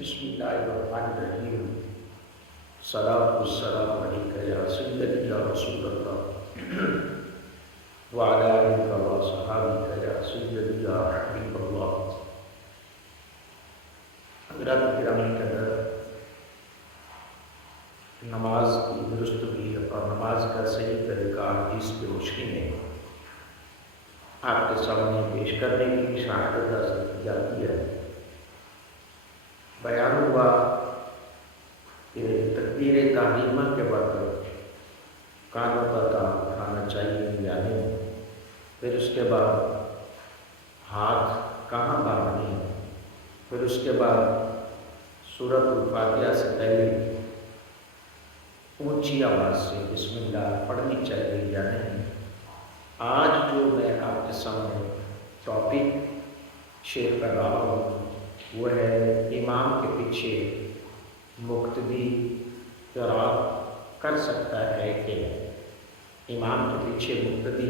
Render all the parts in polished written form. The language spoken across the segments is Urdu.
بسم اللہ الرحمن الرحیم صلاۃ والسلام علیک یا سیدی یا رسول اللہ وعلی آلک و صحابک یا سیدی یا حبیب اللہ۔ حضرات گرامی کے اندر نماز کی درستگی اور نماز کا صحیح طریقہ حدیث کی روشنی میں آپ کے سامنے پیش کرنے کی شہادت حاصل کی جاتی ہے۔ بیان ہوا کہ تکبیر تحریمہ کے بعد کانوں کا کام اٹھانا چاہیے یا نہیں، پھر اس کے بعد ہاتھ کہاں باندھنے ہیں، پھر اس کے بعد سورۃ الفاتحہ سے پہلے اونچی آواز سے بسم اللہ پڑھنی چاہیے یا نہیں۔ آج جو میں آپ کے سامنے ٹاپک شیئر کر رہا ہوں وہ ہے امام کے پیچھے مقتدی قرات کر سکتا ہے کہ امام کے پیچھے مقتدی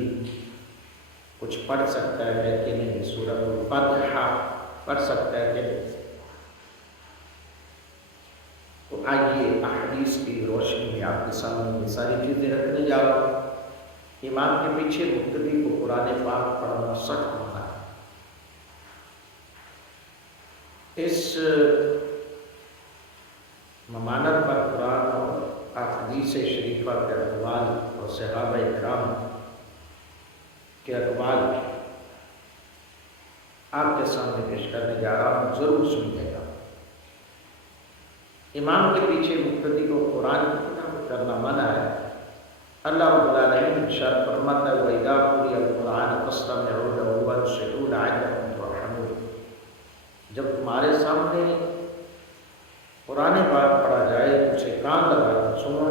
کچھ پڑھ سکتا ہے کہ نہیں، سورۃ الفاتحہ پڑھ سکتا ہے کہ نہیں۔ تو آئیے احادیث کی روشنی میں آپ کے سامنے یہ ساری چیزیں رکھنے جا رہا ہوں۔ امام کے پیچھے مقتدی کو قرآن پاک پڑھنا سخت منع ہے۔ اس ممانت پر قرآن اور احادیث شریفہ کے اقوال اور صحابہ کرام کے اقوال آپ کے سامنے پیش کرنے جا رہا ہوں، ضرور سنیے گا۔ امام کے پیچھے مقتدی کو قرآن کی تلاوت کرنا منع ہے۔ اللہ رب العالمین ارشاد فرماتا ہے وَإِذَا قُرِئَ الْقُرْآنُ فَاسْتَمِعُوا لَهُ وَأَنصِتُوا لَعَلَّكُمْ تُرْحَمُونَ۔ جب تمہارے سامنے قرآن پاک پڑھا جائے تو اسے کان لگا کر سنو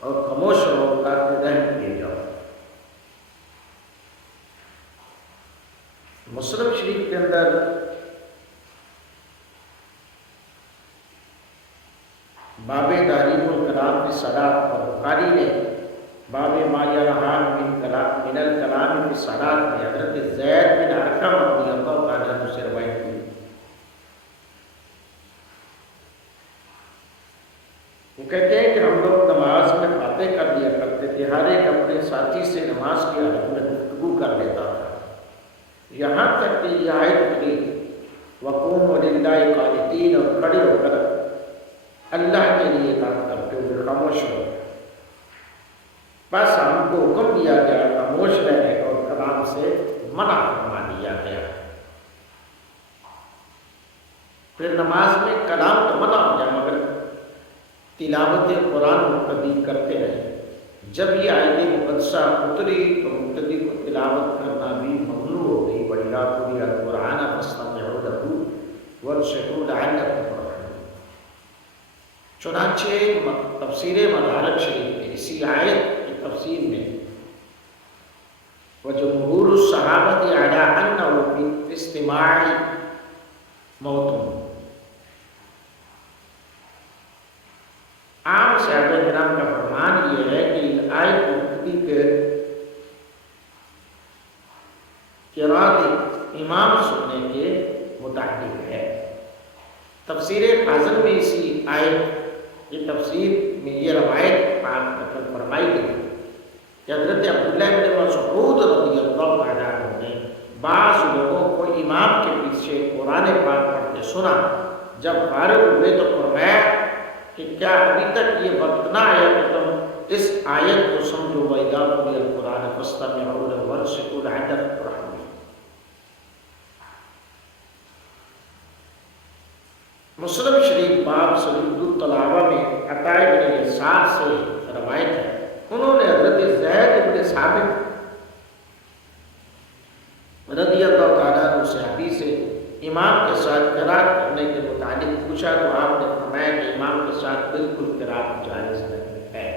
اور خاموش رہو تاکہ رحم کیے جاؤ۔ مسلم شریف کے اندر باب تحریم الکلام فی الصلاۃ اور بخاری نے باب ما ینہی من الکلام فی الصلاۃ میں حضرت زید بن ارقم رضی اللہ تعالیٰ عنہ سے روایت کی۔ وہ کہتے ہیں کہ ہم لوگ نماز میں باتیں کر لیا کرتے تھے، ہر ایک اپنے ساتھی سے نماز کی حالت میں گفتگو کر لیتا تھا، یہاں تک کہ یہ آیت اتری وَقُومُوا لِلَّهِ قَانِتِينَ، اور کھڑے ہو کر اللہ کے لیے کام کرتے ہوئے خاموش ہو۔ بس ہم کو حکم دیا گیا خاموش رہنے کا اور کلام سے منع فرما دیا گیا۔ پھر نماز میں کلام تو منع ہو گیا مگر تلاوت قرآن مقتدی کرتے رہے۔ جب یہ آیت مقدسہ اتری تو مقتدی کو تلاوت کرنا بھی ممنوع ہو گئی۔ وَإِذَا قُرِئَ الْقُرْآنُ فَاسْتَمِعُوا لَهُ وَانصِتُوا لَعَلَّكُمْ تُرْحَمُونَ۔ چنانچہ تفسیر مدارک شریف میں اسی آیت کی تفسیر میں وَجُمْهُورُ الصَّحَابَةِ عَلَىٰ أَنَّهُ فِي الْاجْتِمَاعِ مَوْتٌ، عام صحابہ کرام کا فرمان یہ ہے کہ آیت مقتدی کے قرات امام سننے کے متعلق ہے۔ تفسیر خازن میں اسی آیت کی تفسیر میں یہ روایت نقل فرمائی گئی کہ حضرت عبداللہ بن مسعود رضی اللہ عنہ نے بعض لوگوں کو امام کے پیچھے قرآن پاک پڑھتے سنا۔ جب فارغ ہوئے تو فرمایا کہ کیا ابھی تک یہ وقت نہ آیا کہ تم اس آیت کو سمجھو وَإِذَا قُرِئَ الْقُرْآنُ فَاسْتَمِعُوا لَهُ وَانصِتُوا لَعَلَّكُمْ تُرْحَمُونَ۔ مسلم شریف باب سبیل التلاوہ میں عطاء بن یسار سے روایت ہے، انہوں نے حضرت زید بن ثابت رضی اللہ تعالیٰ عنہ صحابی سے امام کے ساتھ قرات کرنے کے متعلق پوچھا تو آپ نے فرمایا کہ امام کے ساتھ بالکل قرات جائز نہیں ہے۔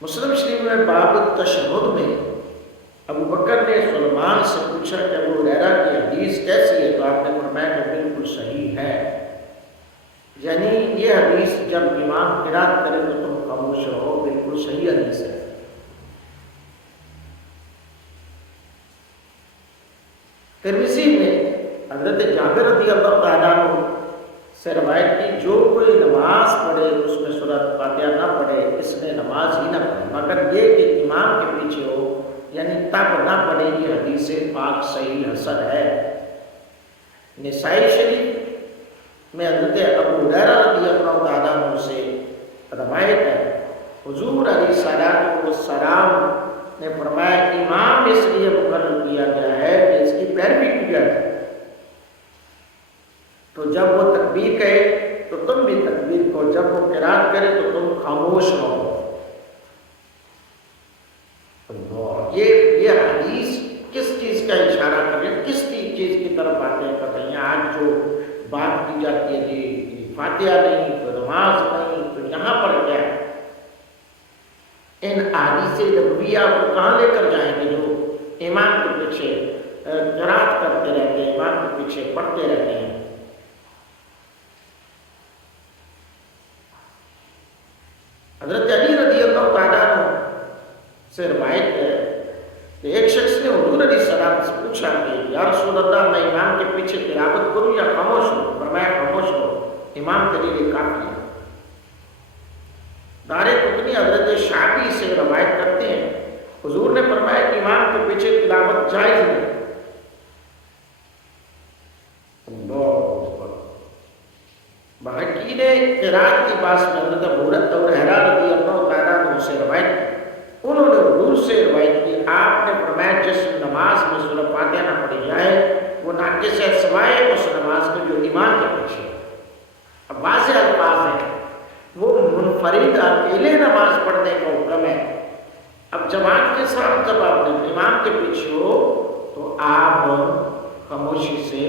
مسلم شریف میں باب التشہد میں ابو بکر نے سلمان سے پوچھا کہ ابو ہریرہ کی حدیث کیسی ہے تو آپ نے فرمایا کہ بالکل صحیح ہے، یعنی یہ حدیث جب امام قرات کرے تو تم خاموش رہو، بالکل صحیح حدیث ہے۔ ترمذی میں حضرت جابر رضی اللہ تعالیٰ عنہ سے روایت کی جو کوئی نماز پڑھے اس میں سورۃ فاتحہ نہ پڑھے اس نے نماز ہی نہ پڑھے، مگر یہ کہ امام کے پیچھے ہو یعنی تب نہ پڑھے، یہ حدیث پاک صحیح حسن ہے۔ نسائی شریف میں حضرت ابو ہریرہ رضی اللہ تعالیٰ عنہ سے روایت ہے، حضور علیہ الصلوۃ والسلام نے فرمایا امام اس لیے مقرر کیا گیا ہے کہ اس کی پیروی کی جائے، تو جب وہ تکبیر کہے تو تم بھی تکبیر کو، جب وہ قرات کرے تو تم خاموش رہو۔ یہ حدیث کس چیز کا اشارہ کر رہے ہیں، کس چیز کی طرف باتیں کر رہے ہیں؟ آج جو بات کی جاتی ہے جی فاتحہ نہیں تو نماز نہیں، تو یہاں پر کیا ہے؟ ان احادیث نبویہ کو کہاں لے کر جائیں گے جو امام کے پیچھے قرات کرتے رہتے ہیں، امام کے پیچھے پڑھتے رہتے ہیں؟ حضرت علی رضی اللہ تعالیٰ عنہ سے روایت ہے کہ ایک شخص نے حضور علیہ السلام سے پوچھا کہ یا رسول اللہ میں امام کے پیچھے تلاوت کروں یا خاموش ہوں؟ فرمایا خاموش ہو، امام تیرے لیے کافی ہے۔ دارقطنی حضرت شعبی سے روایت کرتے ہیں حضور نے فرمایا کہ امام کے پیچھے تلاوت جائز ہے۔ باقی نے قرات کی بات میں حضرت ابو ہریرہ رضی اللہ تعالیٰ عنہ سے روایت کی، انہوں نے حضور سے روایت کی، آپ نے فرمایا جس نماز میں سورۃ فاتحہ نہ پڑھی جائے وہ ناقص ہے سوائے اس نماز کے جو امام کے پیچھے۔ اب واضح الفاظ ہیں، وہ منفرد اکیلے نماز پڑھنے کا حکم ہے۔ اب جماعت کے ساتھ جب آپ امام کے پیچھے ہو تو آپ خاموشی سے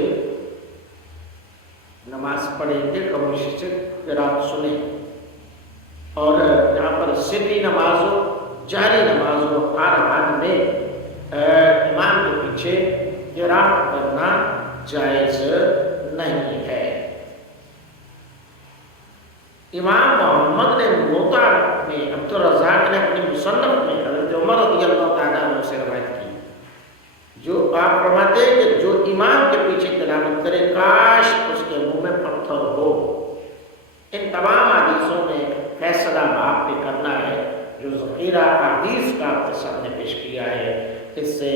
نماز پڑھیں گے، خاموشی سے قرات سنیں، اور یہاں پر سری نماز ہو، جاری نماز ہو، ہر حال میں امام کے پیچھے قرات کرنا جائز نہیں ہے۔ امام محمد نے موطا میں، عبدالرزاق نے اپنی مصنف میں حضرت عمر رضی اللہ تعالیٰ عنہ سے روایت کی، جو آپ فرماتے ہیں کہ جو امام کے پیچھے تلاوت کرے کاش اس کے منہ میں پتھر ہو۔ ان تمام حدیثوں میں فیصلہ آپ پہ کرنا ہے، جو ذخیرہ حدیث کا آپ کے سامنے پیش کیا ہے، اس سے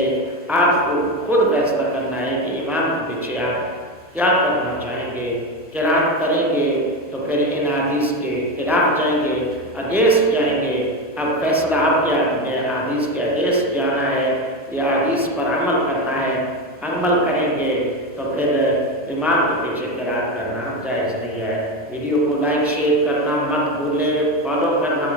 آپ کو خود فیصلہ کرنا ہے کہ امام کے پیچھے آپ کیا کرنا چاہیں گے۔ قرات کریں گے تو پھر ان حدیث کے خلاف جائیں گے، اگینسٹ جائیں گے، اب فیصلہ آپ کے ہے، حدیث کے اگینسٹ جانا ہے یا حدیث پر عمل کرنا ہے۔ عمل کریں گے تو پھر امام کے پیچھے قرات کرنا جائز نہیں ہے۔ ویڈیو کو لائک شیئر کرنا مت بھولیں، فالو کرنا